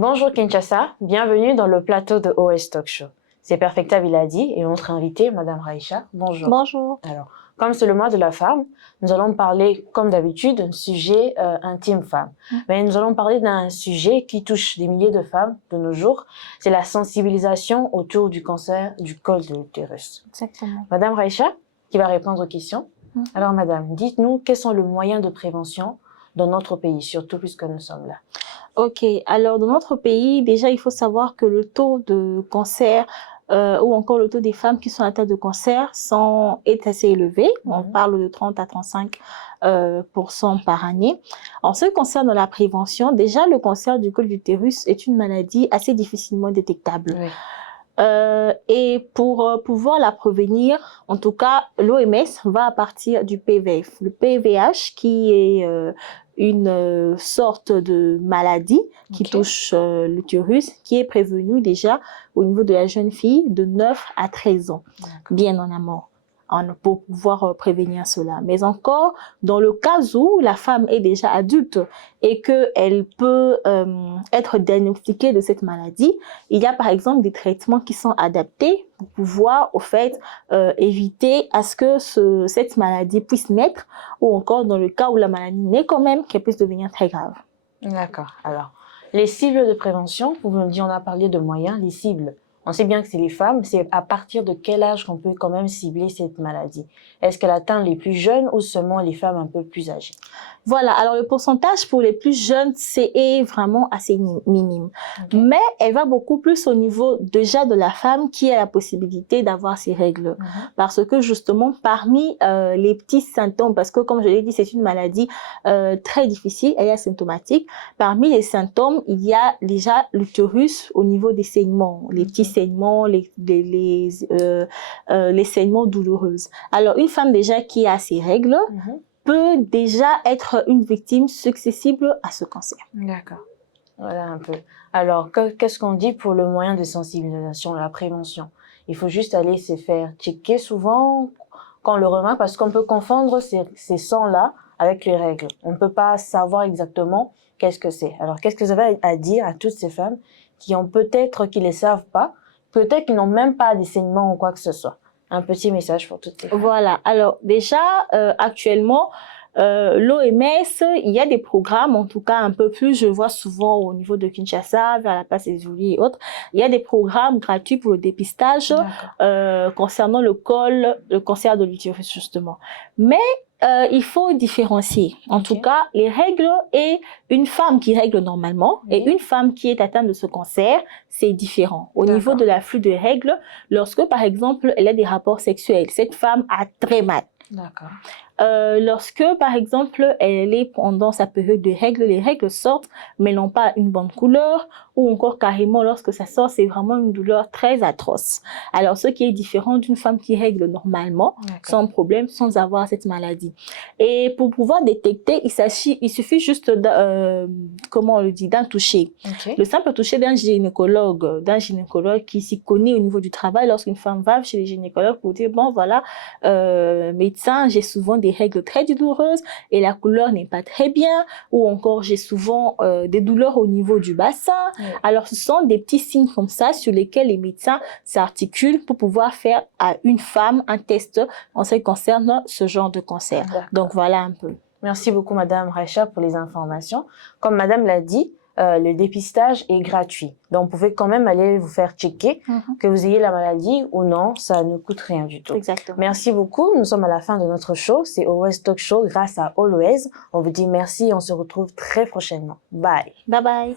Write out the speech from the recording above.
Bonjour Kinshasa, bienvenue dans le plateau de OS Talk Show. C'est Perfecta Viladi et notre invitée, Madame Raïcha. Bonjour. Bonjour. Alors, comme c'est le mois de la femme, nous allons parler, comme d'habitude, d'un sujet intime femme. Mais nous allons parler d'un sujet qui touche des milliers de femmes de nos jours. C'est la sensibilisation autour du cancer du col de l'utérus. Exactement. Madame Raïcha, qui va répondre aux questions. Alors, Madame, dites-nous quels sont les moyens de prévention dans notre pays, surtout puisque nous sommes là. Ok, alors dans notre pays, déjà, il faut savoir que le taux de cancer ou encore le taux des femmes qui sont atteintes de cancer est assez élevé. On parle de 30 à 35% par année. En ce qui concerne la prévention, déjà, le cancer du col de l'utérus est une maladie assez difficilement détectable. Oui. Et pour pouvoir la prévenir, en tout cas, l'OMS va à partir du PVF. Le PVH qui est une sorte de maladie qui touche l'utérus, qui est prévenue déjà au niveau de la jeune fille de 9 à 13 ans, bien en amont, pour pouvoir prévenir cela. Mais encore, dans le cas où la femme est déjà adulte et qu'elle peut être diagnostiquée de cette maladie, il y a par exemple des traitements qui sont adaptés pour pouvoir, au fait, éviter à ce que cette maladie puisse naître, ou encore dans le cas où la maladie naît quand même, qu'elle puisse devenir très grave. D'accord. Alors, les cibles de prévention, vous me dites, on a parlé de moyens, les cibles. On sait bien que c'est les femmes, c'est à partir de quel âge qu'on peut quand même cibler cette maladie? Est-ce qu'elle atteint les plus jeunes ou seulement les femmes un peu plus âgées? Voilà, alors le pourcentage pour les plus jeunes, c'est vraiment assez minime. Mais elle va beaucoup plus au niveau déjà de la femme qui a la possibilité d'avoir ses règles. Parce que justement, parmi les petits symptômes, parce que comme je l'ai dit, c'est une maladie très difficile, elle est asymptomatique. Parmi les symptômes, il y a déjà l'utérus au niveau des saignements, les petits saignements, les saignements douloureux. Alors, une femme déjà qui a ses règles peut déjà être une victime susceptible à ce cancer. D'accord. Voilà un peu. Alors, qu'est-ce qu'on dit pour le moyen de sensibilisation, la prévention? Il faut juste aller se faire checker souvent quand on le remarque, parce qu'on peut confondre ces sangs-là avec les règles. On ne peut pas savoir exactement qu'est-ce que c'est. Alors, qu'est-ce que vous avez à dire à toutes ces femmes qui ont peut-être, qui ne les savent pas, peut-être qu'ils n'ont même pas des saignements ou quoi que ce soit? Un petit message pour toutes ces femmes. Voilà. Alors, déjà, actuellement, l'OMS, il y a des programmes, en tout cas un peu plus, je vois souvent au niveau de Kinshasa, vers la place des Oulies et autres, il y a des programmes gratuits pour le dépistage concernant le cancer de l'utérus justement. Mais il faut différencier. En tout cas, les règles et une femme qui règle normalement et une femme qui est atteinte de ce cancer, c'est différent. Au niveau de l'afflux de règles, lorsque par exemple elle a des rapports sexuels, cette femme a très mal. D'accord. Lorsque, par exemple, elle est pendant sa période de règles, les règles sortent, mais n'ont pas une bonne couleur, ou encore carrément, lorsque ça sort, c'est vraiment une douleur très atroce. Alors, ce qui est différent d'une femme qui règle normalement, sans problème, sans avoir cette maladie. Et pour pouvoir détecter, il suffit juste, comment on le dit, d'un toucher. Le simple toucher d'un gynécologue qui s'y connaît au niveau du travail, lorsqu'une femme va chez les gynécologues pour dire, bon, voilà, médecin, j'ai souvent des règles très douloureuses et la couleur n'est pas très bien, ou encore j'ai souvent des douleurs au niveau du bassin. Alors ce sont des petits signes comme ça sur lesquels les médecins s'articulent pour pouvoir faire à une femme un test en ce qui concerne ce genre de cancer. Donc voilà un peu. Merci beaucoup Madame Raïcha pour les informations. Comme Madame l'a dit, le dépistage est gratuit. Donc, vous pouvez quand même aller vous faire checker que vous ayez la maladie ou non, ça ne coûte rien du tout. Exactement. Merci beaucoup. Nous sommes à la fin de notre show. C'est OS Talk Show grâce à Always. On vous dit merci et on se retrouve très prochainement. Bye. Bye bye.